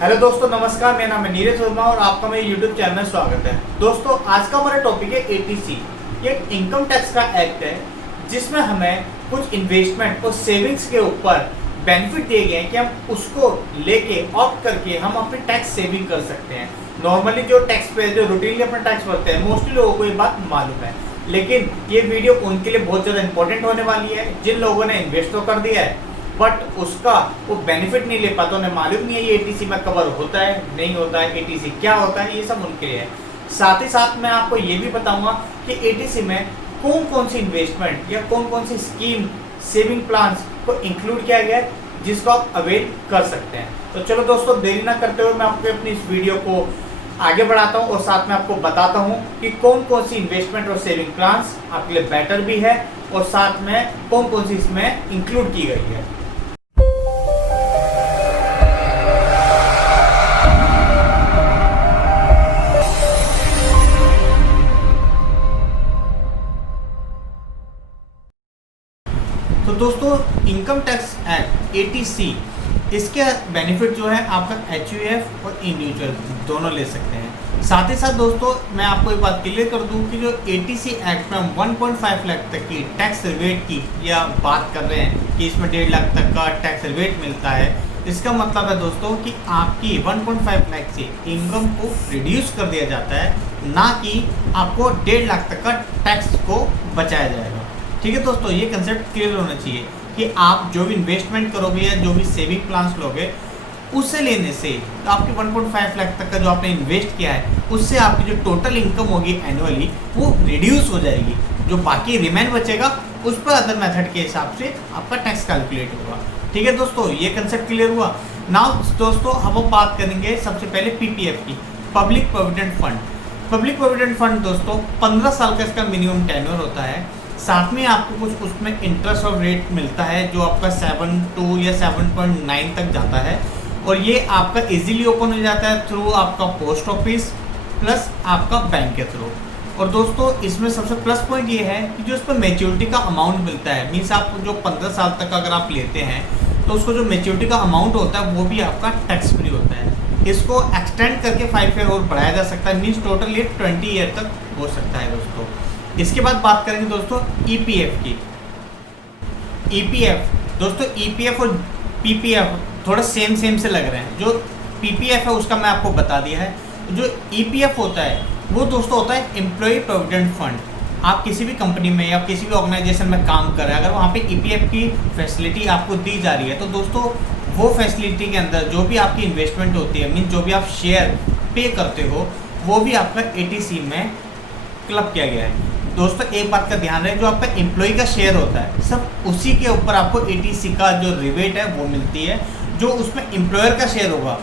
Hello दोस्तों, नमस्कार। मेरा नाम है नीरज वर्मा और आपका मेरे यूट्यूब चैनल में स्वागत है। दोस्तों, आज का हमारा टॉपिक है एटीसी। ये एक इनकम टैक्स का एक्ट है जिसमें हमें कुछ इन्वेस्टमेंट और सेविंग्स के ऊपर बेनिफिट दिए गए हैं कि हम उसको लेके ऑप्ट करके हम अपनी टैक्स सेविंग कर सकते हैं। नॉर्मली जो टैक्स पे जो रूटीनली अपना टैक्स भरते हैं, मोस्टली लोगों को ये बात मालूम है, लेकिन ये वीडियो उनके लिए बहुत ज़्यादा इंपॉर्टेंट होने वाली है जिन लोगों ने इन्वेस्ट तो कर दिया है बट उसका वो बेनिफिट नहीं ले पाता, उन्हें मालूम नहीं है ये एटीसी में कवर होता है नहीं होता है, एटीसी क्या होता है, ये सब उनके लिए है। साथ ही साथ मैं आपको ये भी बताऊंगा कि एटीसी में कौन कौन सी इन्वेस्टमेंट या कौन कौन सी स्कीम सेविंग प्लान्स को इंक्लूड किया गया है जिसको आप अवेल कर सकते हैं। तो चलो दोस्तों, देरी ना करते हुए मैं आपको अपनी इस वीडियो को आगे बढ़ाता हूँ और साथ में आपको बताता हूँ कि कौन कौन सी इन्वेस्टमेंट और सेविंग प्लान्स आपके लिए बेटर भी है और साथ में कौन कौन सी इसमें इंक्लूड की गई है। तो दोस्तों, इनकम टैक्स एक्ट एटीसी, इसके बेनिफिट जो है आपका एचयूएफ और इंडिविजुअल दोनों ले सकते हैं। साथ ही साथ दोस्तों, मैं आपको एक बात क्लियर कर दूं कि जो एटीसी एक्ट में हम 1.5 लाख तक की टैक्स रिबेट की या बात कर रहे हैं कि इसमें 1.5 लाख तक का टैक्स रिबेट मिलता है, इसका मतलब है दोस्तों कि आपकी 1.5 लाख से इनकम को रिड्यूस कर दिया जाता है, ना कि आपको 1.5 लाख तक का टैक्स को बचाया जाएगा। ठीक है दोस्तों, ये कंसेप्ट क्लियर होना चाहिए कि आप जो भी इन्वेस्टमेंट करोगे या जो भी सेविंग प्लान्स लोगे उससे लेने से तो आपकी 1.5 लाख तक का जो आपने इन्वेस्ट किया है उससे आपकी जो टोटल इनकम होगी एनुअली वो रिड्यूस हो जाएगी। जो बाकी रिमेन बचेगा उस पर अदर मेथड के हिसाब से आपका टैक्स कैलकुलेट होगा। ठीक है दोस्तों, ये कंसेप्ट क्लियर हुआ। नाउ दोस्तों, हम बात करेंगे सबसे पहले पीपीएफ की, public provident fund. Public provident fund दोस्तों 15 साल का इसका मिनिमम टेन्योर होता है। साथ में आपको कुछ उसमें इंटरेस्ट और रेट मिलता है जो आपका 7.2 या 7.9 तक जाता है और ये आपका इजीली ओपन हो जाता है थ्रू आपका पोस्ट ऑफिस प्लस आपका बैंक के थ्रू। और दोस्तों, इसमें सबसे प्लस पॉइंट ये है कि जो इस पर मेच्योरिटी का अमाउंट मिलता है, मीन्स आप जो 15 साल तक अगर आप लेते हैं तो उसको जो मेच्योरिटी का अमाउंट होता है वो भी आपका टैक्स फ्री होता है। इसको एक्सटेंड करके 5 ईयर और बढ़ाया जा सकता है, मीन्स टोटल ये 20 ईयर तक हो सकता है दोस्तों। इसके बाद बात करेंगे दोस्तों ईपीएफ की। ईपीएफ दोस्तों, ईपीएफ और पीपीएफ थोड़ा सेम से लग रहे हैं। जो पीपीएफ है उसका मैं आपको बता दिया है। जो ईपीएफ होता है वो दोस्तों होता है एम्प्लॉय प्रोविडेंट फंड। आप किसी भी कंपनी में या किसी भी ऑर्गेनाइजेशन में काम कर रहे हैं, अगर वहाँ पे ईपीएफ की फैसिलिटी आपको दी जा रही है तो दोस्तों वो फैसिलिटी के अंदर जो भी आपकी इन्वेस्टमेंट होती है, मीन जो भी आप शेयर पे करते हो वो भी आपका एटीसी में क्लब किया गया है। दोस्तों, एक बात का ध्यान रहे, जो आपका एम्प्लॉय का शेयर होता है सब उसी के ऊपर आपको एटीसी का जो रिबेट है वो मिलती है। जो उसमें एम्प्लॉयर का शेयर होगा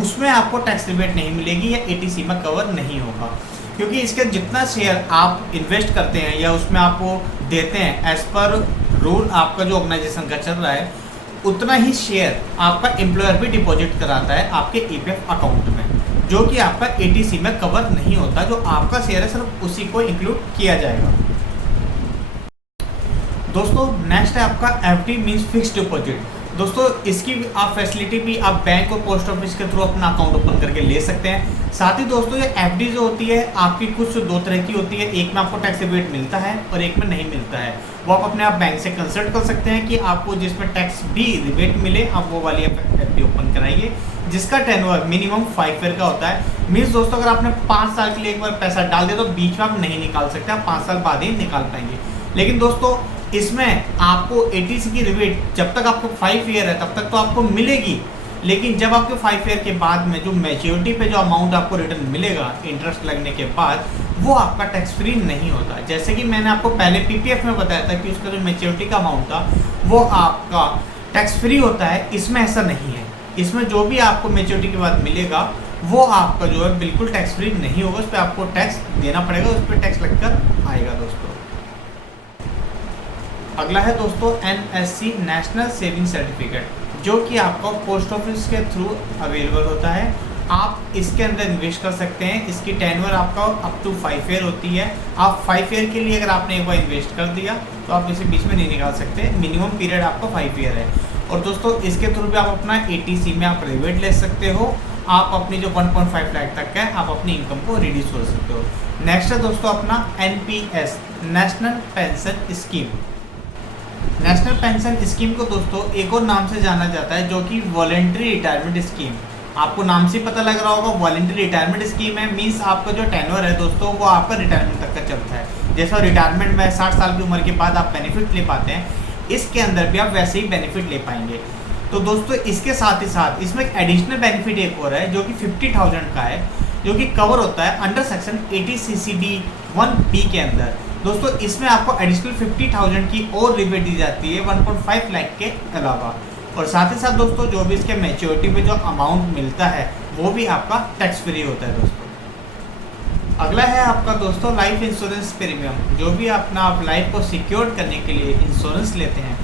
उसमें आपको टैक्स रिबेट नहीं मिलेगी या एटीसी में कवर नहीं होगा, क्योंकि इसके जितना शेयर आप इन्वेस्ट करते हैं या उसमें आपको देते हैं एज पर रूल आपका जो ऑर्गेनाइजेशन का चल रहा है उतना ही शेयर आपका एम्प्लॉयर भी डिपॉजिट कराता है आपके ईपीएफ अकाउंट में, जो कि आपका एटीसी में कवर नहीं होता। जो आपका शेयर है सिर्फ उसी को इंक्लूड किया जाएगा। दोस्तों, नेक्स्ट है आपका एफडी मींस फिक्स्ड डिपॉजिट। दोस्तों, इसकी आप फैसिलिटी भी आप बैंक और पोस्ट ऑफिस के थ्रू अपना अकाउंट ओपन करके ले सकते हैं। साथ ही दोस्तों, ये एफडी जो होती है आपकी कुछ दो तरह की होती है, एक में आपको टैक्स रिबेट मिलता है और एक में नहीं मिलता है। वो आप अपने आप बैंक से कंसल्ट कर सकते हैं कि आपको जिसमें टैक्स भी रिबेट मिले आप वो वाली एफडी ओपन कराइए, जिसका टेन्योर मिनिमम 5 ईयर का होता है। मीन्स दोस्तों, अगर आपने 5 साल के लिए एक बार पैसा डाल दिया तो बीच में आप नहीं निकाल सकते, आप 5 साल बाद ही निकाल पाएंगे। लेकिन दोस्तों, इसमें आपको एटीसी की रिबेट जब तक आपको 5 ईयर है तब तक तो आपको मिलेगी, लेकिन जब आपके 5 ईयर के बाद में जो मैच्योरिटी पे जो अमाउंट आपको रिटर्न मिलेगा इंटरेस्ट लगने के बाद वो आपका टैक्स फ्री नहीं होता। जैसे कि मैंने आपको पहले पीपीएफ में बताया था कि उसका जो मैच्योरिटी का अमाउंट था वो आपका टैक्स फ्री होता है, इसमें ऐसा नहीं है। इसमें जो भी आपको मैच्योरिटी के बाद मिलेगा वो आपका जो है बिल्कुल टैक्स फ्री नहीं होगा, उस पर आपको टैक्स देना पड़ेगा, उस पर टैक्स लगकर आएगा दोस्तों। अगला है दोस्तों एनएससी नेशनल सेविंग सर्टिफिकेट, जो कि आपको पोस्ट ऑफिस के थ्रू अवेलेबल होता है। आप इसके अंदर इन्वेस्ट कर सकते हैं। इसकी टेन्योर आपका अप टू 5 ईयर होती है। आप 5 ईयर के लिए अगर आपने एक बार इन्वेस्ट कर दिया तो आप इसे बीच में नहीं निकाल सकते, मिनिमम पीरियड आपका 5 ईयर है। और दोस्तों इसके थ्रू भी आप अपना ATC में आप रिबेट ले सकते हो। आप अपनी जो 1.5 लाख तक है आप अपनी इनकम को रिड्यूस कर सकते हो। नेक्स्ट है दोस्तों अपना NPS, national pension scheme. National pension scheme को दोस्तों एक और नाम से जाना जाता है, जो कि वॉलेंट्री रिटायरमेंट स्कीम। आपको नाम से पता लग रहा होगा, वॉलेंट्री रिटायरमेंट स्कीम है, मीन्स आपका जो टेन्योर है दोस्तों वो आपका रिटायरमेंट तक का चलता है। जैसा रिटायरमेंट में 60 साल की उम्र के बाद आप बेनिफिट ले पाते हैं, इसके अंदर भी आप वैसे ही बेनिफिट ले पाएंगे। तो दोस्तों इसके साथ ही साथ इसमें एक एडिशनल बेनिफिट एक और है, जो कि 50,000 का है, जो कि कवर होता है अंडर सेक्शन 80CCD 1B के अंदर। दोस्तों इसमें आपको एडिशनल 50,000 की और रिबेट दी जाती है 1.5 लाख के अलावा। और साथ ही साथ दोस्तों जो भी इसके मैच्योरिटी में जो अमाउंट मिलता है वो भी आपका टैक्स फ्री होता है दोस्तों। अगला है आपका दोस्तों लाइफ इंश्योरेंस प्रीमियम। जो भी अपना आप लाइफ को सिक्योर करने के लिए इंश्योरेंस लेते हैं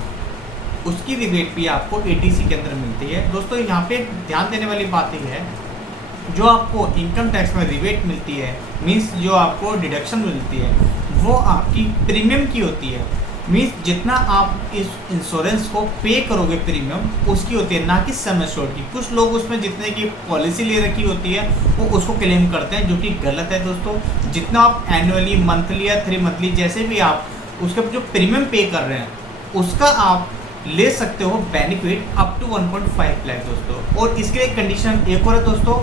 उसकी रिबेट भी आपको ATC के अंदर मिलती है। दोस्तों यहाँ पे ध्यान देने वाली बात यह है, जो आपको इनकम टैक्स में रिबेट मिलती है, मीन्स जो आपको डिडक्शन मिलती है, वो आपकी प्रीमियम की होती है। मीन्स जितना आप इस इंश्योरेंस को पे करोगे प्रीमियम उसकी होती है, ना कि सम एश्योर्ड की। कुछ लोग उसमें जितने की पॉलिसी ले रखी होती है वो उसको क्लेम करते हैं, जो कि गलत है दोस्तों। जितना आप एनुअली, मंथली या 3 मंथली जैसे भी आप उसके जो प्रीमियम पे कर रहे हैं उसका आप ले सकते हो बेनिफिट अप टू 1.5 लाख दोस्तों। और इसके एक कंडीशन एक और है दोस्तों,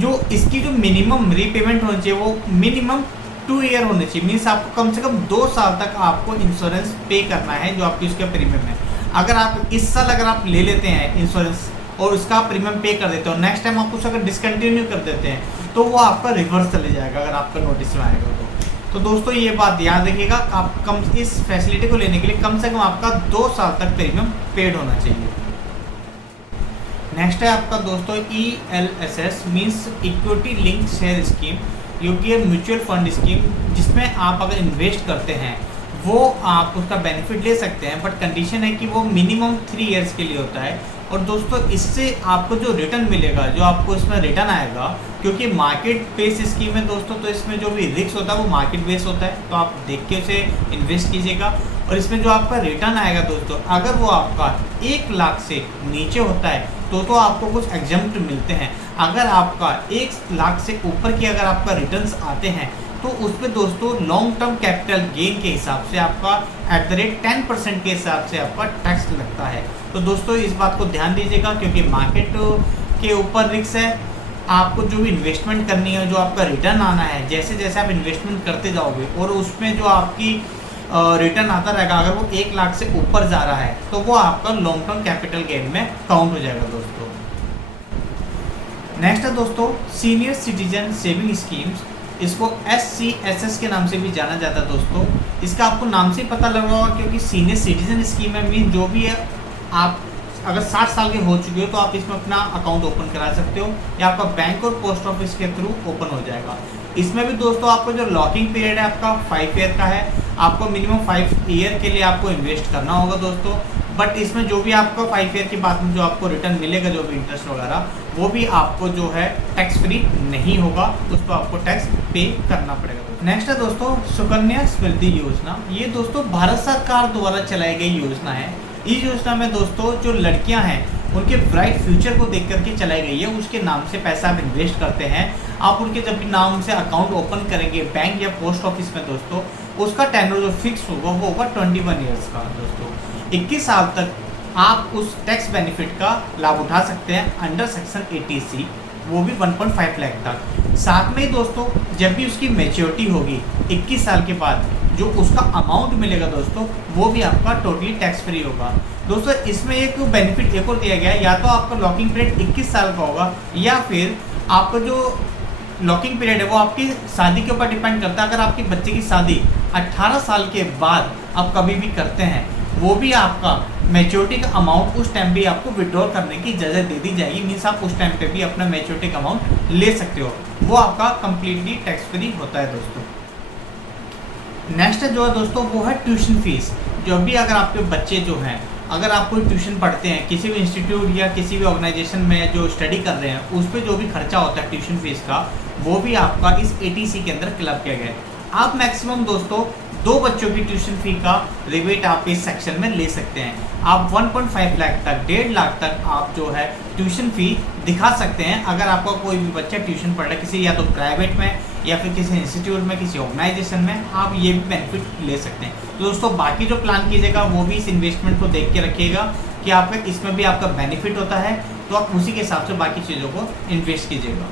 जो इसकी जो मिनिमम रीपेमेंट होनी चाहिए वो मिनिमम 2 ईयर होनी चाहिए। मीन्स आपको कम से कम 2 साल तक आपको इंश्योरेंस पे करना है, जो आपकी उसका प्रीमियम है। अगर आप इस साल अगर आप ले लेते हैं इंश्योरेंस और उसका प्रीमियम पे कर देते हो, नेक्स्ट टाइम आप उसे अगर डिसकंटिन्यू कर देते हैं तो वो आपका रिवर्स चले जाएगा, अगर आपका नोटिस में आएगा तो दोस्तों ये बात याद रखिएगा, आप कम इस फैसिलिटी को लेने के लिए कम से कम आपका 2 साल तक प्रीमियम पेड होना चाहिए। नेक्स्ट है आपका दोस्तों ELSS means equity link share scheme, जो कि है म्यूचुअल फंड स्कीम, जिसमें आप अगर इन्वेस्ट करते हैं वो आप उसका बेनिफिट ले सकते हैं, बट कंडीशन है कि वो मिनिमम 3 इयर्स के लिए होता है। और दोस्तों इससे आपको जो रिटर्न मिलेगा, जो आपको इसमें रिटर्न आएगा, क्योंकि मार्केट बेस स्कीम है दोस्तों, तो इसमें जो भी रिस्क होता है वो मार्केट बेस होता है, तो आप देख के उसे इन्वेस्ट कीजिएगा। और इसमें जो आपका रिटर्न आएगा दोस्तों, अगर वो आपका 1 लाख से नीचे होता है तो आपको कुछ एग्जम्प्ट मिलते हैं। अगर आपका 1 लाख से ऊपर की अगर आपका रिटर्न्स आते हैं तो उस पर दोस्तों लॉन्ग टर्म कैपिटल गेन के हिसाब से आपका @10% के हिसाब से आपका टैक्स लगता है। तो दोस्तों इस बात को ध्यान दीजिएगा, क्योंकि मार्केट के ऊपर रिस्क है। आपको जो भी इन्वेस्टमेंट करनी है, जो आपका रिटर्न आना है, जैसे जैसे आप इन्वेस्टमेंट करते जाओगे और उसमें जो आपकी रिटर्न आता रहेगा, अगर वो 1 लाख से ऊपर जा रहा है तो वो आपका लॉन्ग टर्म कैपिटल गेन में काउंट हो जाएगा दोस्तों। नेक्स्ट है दोस्तों सीनियर सिटीजन सेविंग स्कीम्स, इसको SCSS के नाम से भी जाना जाता है दोस्तों। इसका आपको नाम से ही पता लग रहा होगा, क्योंकि सीनियर सिटीजन स्कीम है, मीन जो भी है आप अगर 60 साल के हो चुके हो तो आप इसमें अपना अकाउंट ओपन करा सकते हो, या आपका बैंक और पोस्ट ऑफिस के थ्रू ओपन हो जाएगा। इसमें भी दोस्तों आपको जो लॉकिंग पीरियड है आपका 5 ईयर का है, आपको मिनिमम 5 ईयर के लिए आपको इन्वेस्ट करना होगा दोस्तों। बट इसमें जो भी आपका 5 ईयर के बाद में जो आपको रिटर्न मिलेगा, जो भी इंटरेस्ट वगैरह, वो भी आपको जो है टैक्स फ्री नहीं होगा, उस पर आपको टैक्स पे करना पड़ेगा। नेक्स्ट है दोस्तों सुकन्या समृद्धि योजना। ये दोस्तों भारत सरकार द्वारा चलाई गई योजना है। इस योजना में दोस्तों जो लड़कियां हैं उनके ब्राइट फ्यूचर को देख करके चलाई गई है। उसके नाम से पैसा आप इन्वेस्ट करते हैं, आप उनके जब भी नाम से अकाउंट ओपन करेंगे बैंक या पोस्ट ऑफिस में दोस्तों, उसका टेन्योर जो फिक्स होगा वो होगा 21 ईयर्स का दोस्तों। 21 साल तक आप उस टैक्स बेनिफिट का लाभ उठा सकते हैं अंडर सेक्शन 80C, वो भी 1.5 लाख तक। साथ में ही दोस्तों जब भी उसकी मैच्योरिटी होगी 21 साल के बाद, जो उसका अमाउंट मिलेगा दोस्तों वो भी आपका टोटली टैक्स फ्री होगा दोस्तों। इसमें एक बेनिफिट एक और दिया गया है, या तो आपका लॉकिंग पीरियड 21 साल का होगा, या फिर आपका जो लॉकिंग पीरियड है वो आपकी शादी के ऊपर डिपेंड करता है। अगर आपके बच्चे की शादी 18 साल के बाद आप कभी भी करते हैं, वो भी आपका मैच्योरिटी का अमाउंट उस टाइम भी आपको विड्रॉ करने की इजाज़त दे दी जाएगी। मीन्स आप उस टाइम पे भी अपना मैच्योरिटी का अमाउंट ले सकते हो, वो आपका कंप्लीटली टैक्स फ्री होता है दोस्तों। नेक्स्ट जो है दोस्तों वो है ट्यूशन फीस। जो भी अगर आपके बच्चे जो हैं, अगर आप कोई ट्यूशन पढ़ते हैं किसी भी इंस्टीट्यूट या किसी भी ऑर्गेनाइजेशन में जो स्टडी कर रहे हैं, उस पर जो भी खर्चा होता है ट्यूशन फीस का, वो भी आपका इस 80C के अंदर क्लब किया गया है। आप मैक्सिमम दोस्तों 2 बच्चों की ट्यूशन फी का रिबेट आप इस सेक्शन में ले सकते हैं। आप 1.5 लाख तक, 1.5 लाख तक आप जो है ट्यूशन फी दिखा सकते हैं अगर आपका कोई भी बच्चा ट्यूशन पढ़ रहा है किसी या तो प्राइवेट में या फिर किसी इंस्टीट्यूट में, किसी ऑर्गेनाइजेशन में, आप ये भी बेनिफिट ले सकते हैं। तो दोस्तों बाकी जो प्लान कीजिएगा वो भी इस इन्वेस्टमेंट को देख के रखिएगा कि आपका इसमें भी आपका बेनिफिट होता है, तो आप उसी के हिसाब से बाकी चीज़ों को इन्वेस्ट कीजिएगा।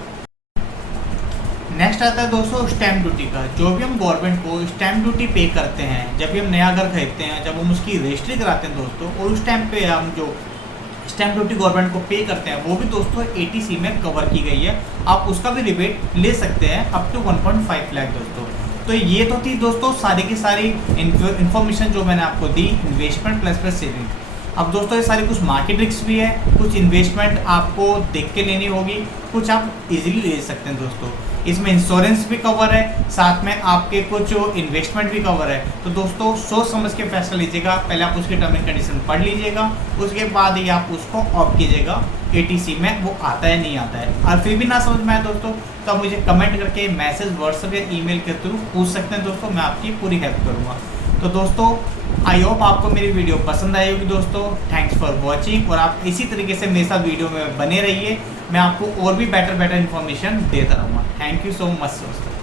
नेक्स्ट आता है दोस्तों स्टैम्प ड्यूटी का। जो भी हम गवर्नमेंट को स्टैम्प ड्यूटी पे करते हैं, जब भी हम नया घर खरीदते हैं, जब हम उसकी रजिस्ट्री कराते हैं दोस्तों, और उस टाइम पे हम जो स्टैम्प ड्यूटी गवर्नमेंट को पे करते हैं वो भी दोस्तों ATC में कवर की गई है। आप उसका भी रिबेट ले सकते हैं अप टू 1.5 लाख दोस्तों। तो ये तो थी दोस्तों सारी की सारी इन्फॉर्मेशन जो मैंने आपको दी इन्वेस्टमेंट प्लस सेविंग। अब दोस्तों ये सारी कुछ मार्केट रिस्क भी है, कुछ इन्वेस्टमेंट आपको देख के लेनी होगी, कुछ आप इजीली ले सकते हैं दोस्तों। इसमें इंश्योरेंस भी कवर है, साथ में आपके कुछ इन्वेस्टमेंट भी कवर है। तो दोस्तों सोच समझ के फैसला लीजिएगा, पहले आप उसकी टर्म एंड कंडीशन पढ़ लीजिएगा, उसके बाद ही आप उसको ऑप्ट कीजिएगा ATC में वो आता है नहीं आता है। और फिर भी ना समझ में आए दोस्तों तो आप मुझे कमेंट करके मैसेज, व्हाट्सएप या ईमेल के थ्रू पूछ सकते हैं दोस्तों, मैं आपकी पूरी हेल्प करूँगा। तो दोस्तों आई होप आपको मेरी वीडियो पसंद आई होगी दोस्तों। थैंक्स फॉर वॉचिंग, और आप इसी तरीके से मेरे साथ वीडियो में बने रहिए, मैं आपको और भी बेटर इन्फॉर्मेशन देता रहूँगा। थैंक यू सो मच दोस्तों।